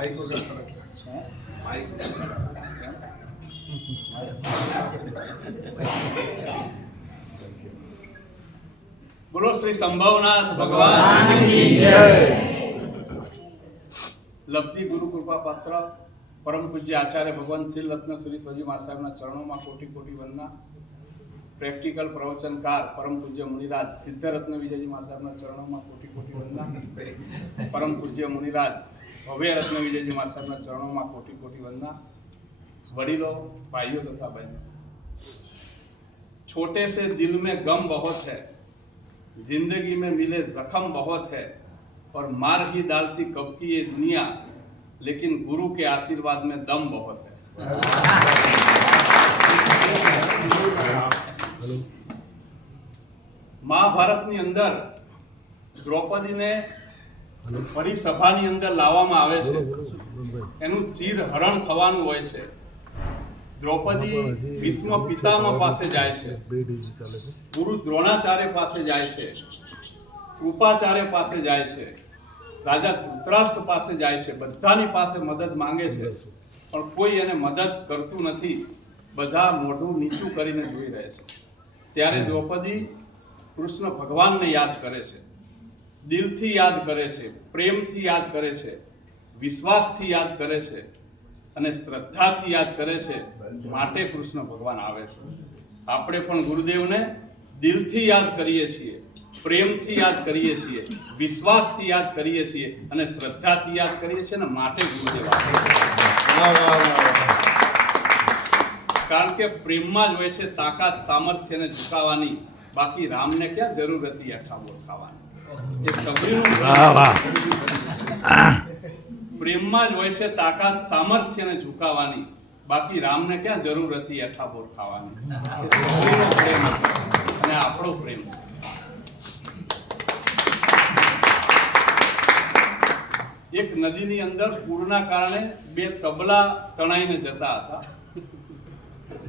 Mike વગર સરસ લાગશે. માઇક બોલો શ્રી સંભવનાથ ભગવાન की जय। લબ્ધિ ગુરુ કૃપા પાત્ર પરમ પૂજ્ય આચાર્ય ભગવાન શ્રી રત્ન શ્રી સ્વજી મહારાજ સાહેબના ચરણોમાં કોટી કોટી વંદના. પ્રેક્ટિકલ પ્રવચનકાર પરમ પૂજ્ય મુનિરાજ સિદ્ધરત્ન વિજયજી મહારાજ સાહેબના ચરણોમાં કોટી કોટી વંદના. પરમ પૂજ્ય મુનિરાજ ભવ્ય રત્ન વિજયજી મહારાજ સાહેબના ચરણોમાં કોટી કોટી વંદના. વડીલો, भाइयों तथा बहनों, छोटे से दिल में गम बहुत है, जिंदगी में मिले जख्म बहुत है और मार ही डालती कब की ये दुनिया, लेकिन गुरु के आशीर्वाद में दम बहुत है. મહાભારતની અંદર દ્રૌપદીને ફરી સભાની અંદર લાવવામાં આવે છે. એનું ચીર હરણ થવાનું હોય છે. દ્રૌપદી ભીષ્મ પિતામહ પાસે જાય છે, ગુરુ દ્રોણાચાર્ય પાસે જાય છે, કૃપાચાર્ય પાસે જાય છે, રાજા ધૃતરાષ્ટ્ર પાસે જાય છે. બધાની પાસે મદદ માંગે છે, પણ કોઈ એને મદદ કરતું નથી. બધા મોઢું નીચું કરીને જોઈ રહે છે. ત્યારે દ્રૌપદી કૃષ્ણ ભગવાનને યાદ કરે છે, દિલથી યાદ કરે છે, પ્રેમથી યાદ કરે છે, વિશ્વાસથી યાદ કરે છે અને શ્રદ્ધાથી યાદ કરે છે. માટે કૃષ્ણ ભગવાન આવે છે. આપણે પણ ગુરુદેવને દિલથી યાદ કરીએ છીએ, પ્રેમથી યાદ કરીએ છીએ, વિશ્વાસથી યાદ કરીએ છીએ અને શ્રદ્ધાથી યાદ કરીએ છીએ, અને માટે ગુરુદેવ આવે છે. કારણ કે પ્રેમમાં જ હોય છે તાકાત, સામર્થ્ય અને ઝુકાવાની. બાકી રામને ક્યાં જરૂર હતી અઠા બોલખાવાની? એ સબરીનું પ્રેમમાં જ હોય છે તાકાત, સામર્થ્ય અને ઝુકાવાની. બાકી રામને ક્યાં જરૂર હતી અઠા બોર ખાવાની? એ સબરીનો પ્રેમ અને આપણો પ્રેમ છે. એક નદીની અંદર પૂરના કારણે બે તબલા તણાઈને જતા હતા.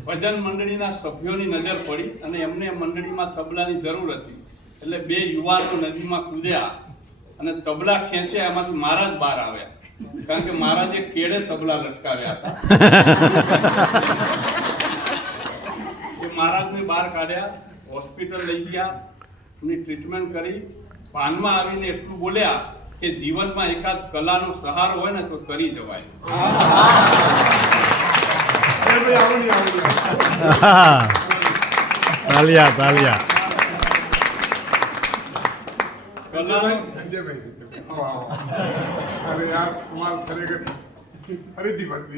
ભજન મંડળીના સભ્યોની નજર પડી અને એમને મંડળીમાં તબલાની જરૂર હતી. એટલે બે યુવાનો નદીમાં કૂદ્યા અને તબલા ખેંચ્યા. એમાંથી મહારાજ બહાર આવ્યા, કારણ કે મહારાજે કેળે તબલા લટકાવ્યા હતા. એ મહારાજને બહાર કાઢ્યા, હોસ્પિટલ લઈ ગયા, એમની ટ્રીટમેન્ટ કરી. ભાનમાં આવીને એટલું બોલ્યા કે જીવનમાં એકાદ કલાનો સહારો હોય ને તો તરી જવાય. તાલિયા તાલિયા. अरे यार कमाल करेगा. फरीदी फरीदी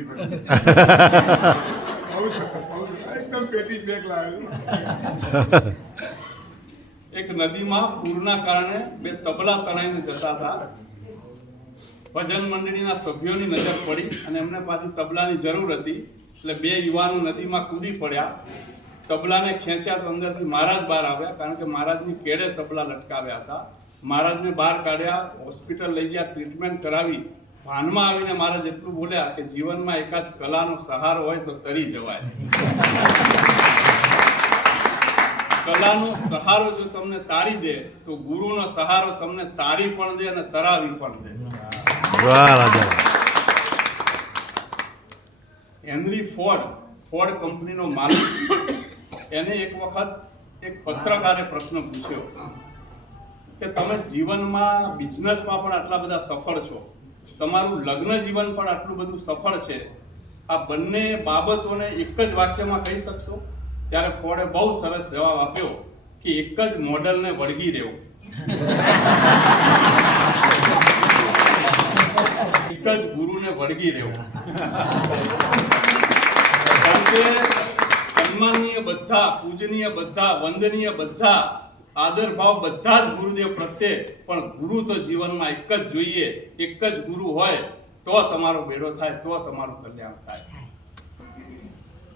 एकदम पेटी बेग लाए. એક નદીમાં પૂરના કારણે બે તબલા તણાઈને જતા હતા. ભજન મંડળીના સભ્યોની નજર પડી અને એમને પાછી તબલાની જરૂર હતી. એટલે બે યુવાનો નદીમાં કૂદી પડ્યા, તબલાને ખેંચ્યા તો અંદરથી મહારાજ બહાર આવ્યા, કારણ કે મહારાજની કેળે તબલા લટકાવ્યા હતા. મહારાજને બહાર કાઢ્યા, હોસ્પિટલ લઈ ગયા, ટ્રીટમેન્ટ કરાવી. ભાનમાં આવીને મહારાજ એટલું બોલ્યા કે જીવનમાં એકાદ કલાનો સહારો હોય તો તરી જવાય. કલાનો સહારો જો તમને તારી દે તો ગુરુનો સહારો તમને તારી પણ દે અને તરાવી પણ દે. વાહ રાજા. હેનરી ફોર્ડ કંપનીનો માલિક, એને એક વખત એક પત્રકારે પ્રશ્ન પૂછ્યો કે તમે જીવનમાં, બિઝનેસમાં પણ આટલા બધા સફળ છો, તમારું લગ્ન જીવન પણ આટલું બધું સફળ છે, આ બંને બાબતોને એક જ વાક્યમાં કહી શકશો? ત્યારે ફોર્ડે બહુ સરસ જવાબ આપ્યો કે એક જ મોડલને વળગી રહેવું. એક જ ગુરુને વળગી રહેવું. સન્માનીય બધા, પૂજનીય બધા, વંદનીય બધા, આદર ભાવ બધા જ ગુરુદેવ પ્રત્યે, પણ ગુરુ તો જીવનમાં એક જ જોઈએ. એક જ ગુરુ હોય તો તમારો બેડો થાય, તો તમારું કલ્યાણ થાય.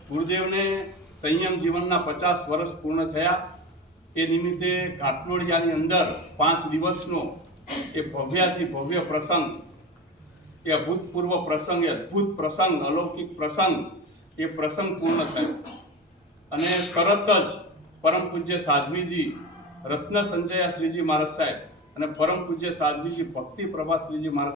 ગુરુદેવને સંયમ જીવનના 50 વર્ષ પૂર્ણ થયા. એ નિમિત્તે ઘાટલોડિયાની અંદર 5 દિવસનો એ ભવ્યાથી ભવ્ય પ્રસંગ, એ અભૂતપૂર્વ પ્રસંગ, એ અદ્ભુત પ્રસંગ, અલૌકિક પ્રસંગ, એ પ્રસંગ પૂર્ણ થયો. અને તરત જ પરમ પૂજ્ય સાધ્વીજી રત્ન સંજયા શ્રીજી મહારાજ સાહેબ અને પરમ પૂજ્ય સાધ્વીજી ભક્તિ પ્રભા શ્રીજી મહારાજ